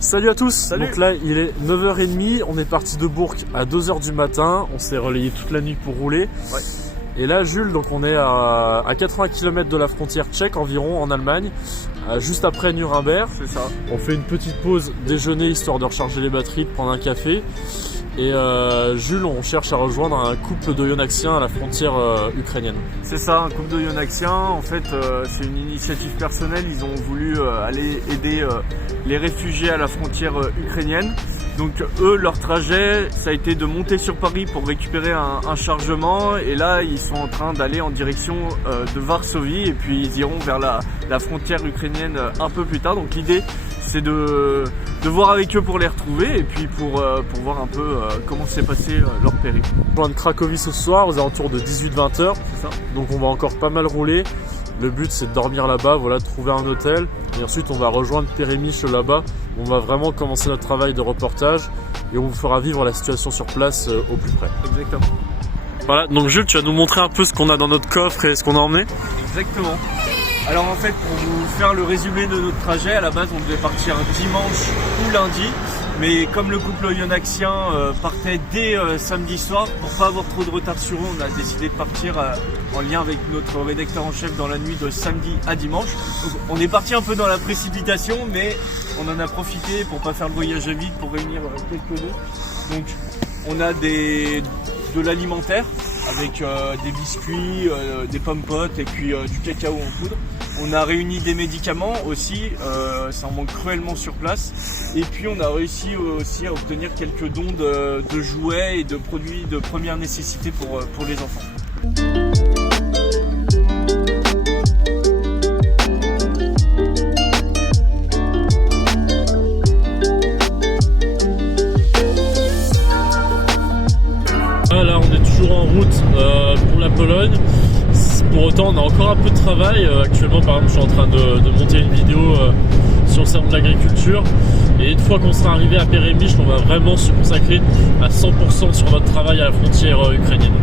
Salut à tous. Salut. Donc là il est 9h30, on est parti de Bourg à 2h du matin, on s'est relayé toute la nuit pour rouler. Ouais. Et là Jules, donc on est à 80 km de la frontière tchèque environ en Allemagne, juste après Nuremberg. C'est ça. On fait une petite pause déjeuner histoire de recharger les batteries, de prendre un café. Et Jules, on cherche à rejoindre un couple d'Oyonaxiens à la frontière ukrainienne. C'est ça, un couple de Yonaxiens. En fait, c'est une initiative personnelle. Ils ont voulu aller aider les réfugiés à la frontière ukrainienne. Donc eux, leur trajet, ça a été de monter sur Paris pour récupérer un chargement. Et là, ils sont en train d'aller en direction de Varsovie. Et puis, ils iront vers la frontière ukrainienne un peu plus tard. Donc l'idée, c'est de voir avec eux pour les retrouver et puis pour voir un peu comment s'est passé leur périple. On de Cracovie ce soir aux alentours de 18-20 heures. C'est ça. Donc on va encore pas mal rouler. Le but c'est de dormir là-bas, voilà, de trouver un hôtel. Et ensuite on va rejoindre Pérémich là-bas. On va vraiment commencer notre travail de reportage et on vous fera vivre la situation sur place au plus près. Exactement. Voilà, donc Jules, tu vas nous montrer un peu ce qu'on a dans notre coffre et ce qu'on a emmené. Exactement. Alors en fait, pour vous faire le résumé de notre trajet, à la base on devait partir dimanche ou lundi, mais comme le couple Yonaxien partait dès samedi soir, pour pas avoir trop de retard sur eux, on a décidé de partir en lien avec notre rédacteur en chef dans la nuit de samedi à dimanche. Donc, on est parti un peu dans la précipitation, mais on en a profité pour pas faire le voyage à vide, pour réunir quelques nœuds. Donc on a de l'alimentaire avec des biscuits, des pommes potes et puis du cacao en poudre. On a réuni des médicaments aussi, ça en manque cruellement sur place. Et puis on a réussi aussi à obtenir quelques dons de jouets et de produits de première nécessité pour les enfants. Là on est toujours en route pour la Pologne. Pour autant on a encore un peu de travail. Actuellement par exemple je suis en train de monter une vidéo sur le salon de l'agriculture. Et une fois qu'on sera arrivé à Pérémich, on va vraiment se consacrer à 100% sur notre travail à la frontière ukrainienne.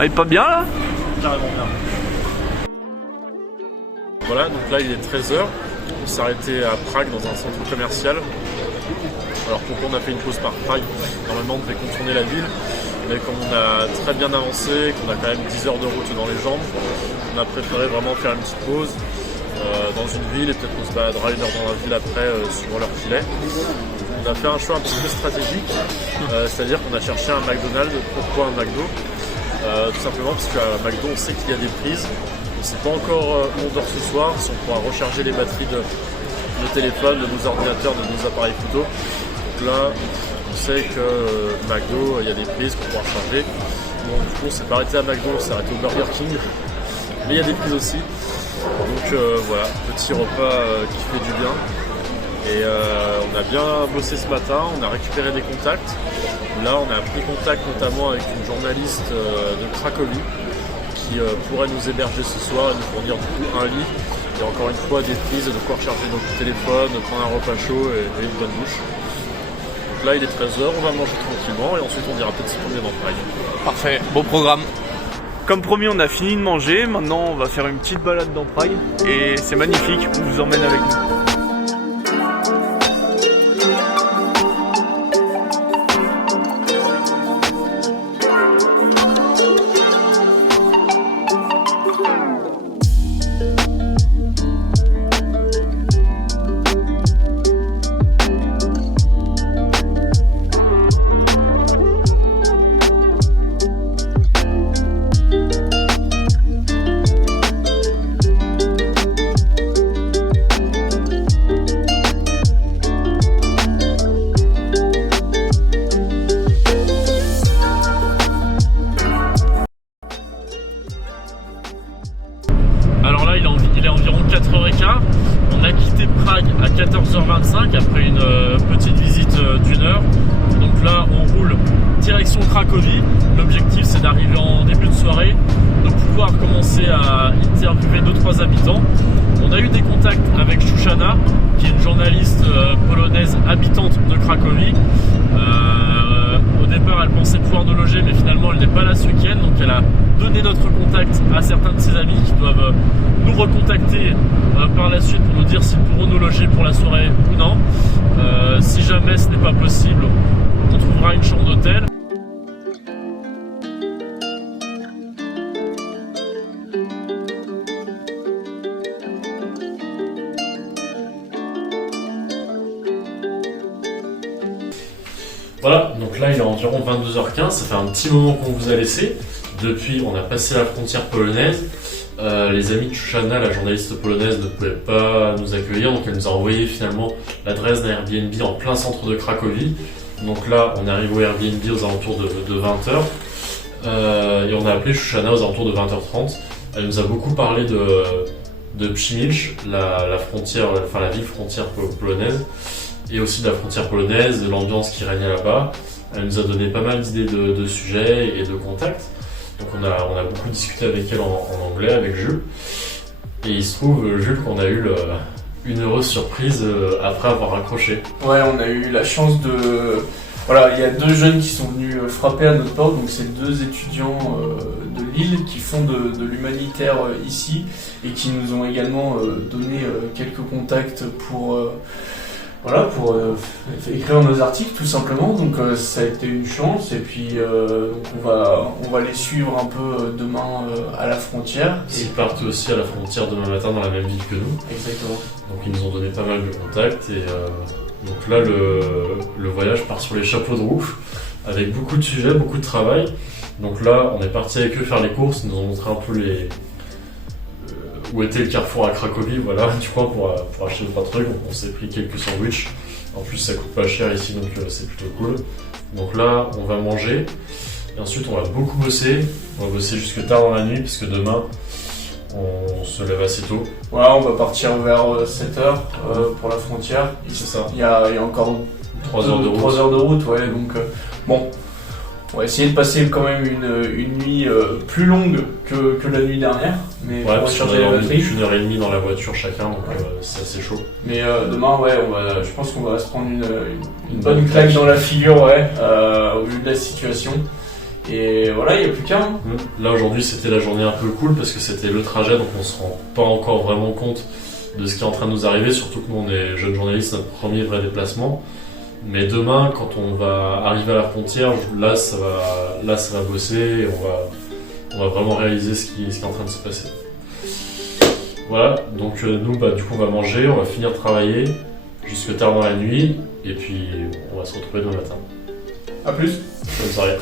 On est pas bien là? Carrément bien. Voilà, donc là il est 13h. On s'est arrêté à Prague dans un centre commercial. Alors pourquoi on a fait une pause par Prague? Normalement on devait contourner la ville. Mais comme on a très bien avancé, qu'on a quand même 10 heures de route dans les jambes, on a préféré vraiment faire une petite pause dans une ville et peut-être qu'on se baladera une heure dans la ville après suivant leur filet. On a fait un choix un petit peu stratégique, c'est-à-dire qu'on a cherché un McDonald's. Pourquoi un McDo? Tout simplement parce qu'à McDo on sait qu'il y a des prises. On ne sait pas encore où on dort ce soir, si on pourra recharger les batteries de nos téléphones, de nos ordinateurs, de nos appareils photo. Donc là on sait que McDo il y a des prises qu'on pourra charger. Bon, du coup on s'est pas arrêté à McDo, on s'est arrêté au Burger King. Mais il y a des prises aussi. Donc voilà, petit repas qui fait du bien. Et on a bien bossé ce matin, on a récupéré des contacts. Là, on a pris contact notamment avec une journaliste de Cracovie qui pourrait nous héberger ce soir et nous fournir du coup un lit et encore une fois des prises, de quoi recharger nos téléphones, de prendre un repas chaud et une bonne douche. Donc là, il est 13h, on va manger tranquillement et ensuite on ira peut-être se promener dans Prague. Parfait, beau programme. Comme promis, on a fini de manger. Maintenant, on va faire une petite balade dans Prague et c'est magnifique. On vous emmène avec nous. est environ 4h15. On a quitté Prague à 14h25 après une petite visite d'1 heure. Donc là, on roule direction Cracovie. L'objectif, c'est d'arriver en début de soirée, de pouvoir commencer à interviewer 2-3 habitants. On a eu des contacts avec Shushana, qui est une journaliste polonaise habitante de Cracovie. Au départ, elle pensait pouvoir nous loger, mais finalement, elle n'est pas là ce week-end. Donc, elle a donné notre contact à certains de ses amis qui doivent nous recontacter par la suite pour nous dire s'ils pourront nous loger pour la soirée ou non. Si jamais ce n'est pas possible, on trouvera une chambre d'hôtel. Voilà, donc là il est environ 22h15, ça fait un petit moment qu'on vous a laissé. Depuis, on a passé la frontière polonaise. Les amis de Shushana, la journaliste polonaise, ne pouvaient pas nous accueillir, donc elle nous a envoyé finalement l'adresse d'un Airbnb en plein centre de Cracovie. Donc là, on arrive au Airbnb aux alentours de 20h. Et on a appelé Shushana aux alentours de 20h30. Elle nous a beaucoup parlé de Przemyśl, la frontière, enfin la ville frontière polonaise, et aussi de la frontière polonaise, de l'ambiance qui régnait là-bas. Elle nous a donné pas mal d'idées de sujets et de contacts. Donc on a beaucoup discuté avec elle en anglais, avec Jules. Et il se trouve, Jules, qu'on a eu une heureuse surprise après avoir raccroché. Ouais, on a eu la chance de... Voilà, il y a 2 jeunes qui sont venus frapper à notre porte, donc c'est 2 étudiants de Lille qui font de l'humanitaire ici et qui nous ont également donné quelques contacts pour écrire nos articles tout simplement. Donc ça a été une chance, et puis donc on va les suivre un peu demain à la frontière. Ils partent aussi à la frontière demain matin dans la même ville que nous. Exactement. Donc ils nous ont donné pas mal de contacts, et donc là le voyage part sur les chapeaux de roue avec beaucoup de sujets, beaucoup de travail. Donc là on est parti avec eux faire les courses, ils nous ont montré un peu où était le carrefour à Cracovie, voilà, du coup pour acheter 2-3 trucs. Donc on s'est pris quelques sandwichs, en plus ça coûte pas cher ici, donc c'est plutôt cool. Donc là on va manger, et ensuite on va beaucoup bosser, jusque tard dans la nuit, parce que demain on se lève assez tôt. Voilà, on va partir vers 7h pour la frontière. C'est ça. Il y a encore 3 heures de route. 3 heures de route, ouais, donc bon. On va essayer de passer quand même une nuit plus longue que la nuit dernière, mais ouais, pour recharger la batterie. 1h30 dans la voiture chacun, donc c'est assez chaud. Mais demain, ouais, je pense qu'on va se prendre une bonne claque dans la figure, ouais, au vu de la situation. Et voilà, il n'y a plus qu'un. Là aujourd'hui c'était la journée un peu cool parce que c'était le trajet, donc on se rend pas encore vraiment compte de ce qui est en train de nous arriver, surtout que nous on est jeunes journalistes, notre premier vrai déplacement. Mais demain, quand on va arriver à la frontière, là ça va bosser, et on va vraiment réaliser ce qui est en train de se passer. Voilà, donc nous du coup on va manger, on va finir de travailler jusque tard dans la nuit, et puis on va se retrouver demain matin. A plus. Bonne soirée.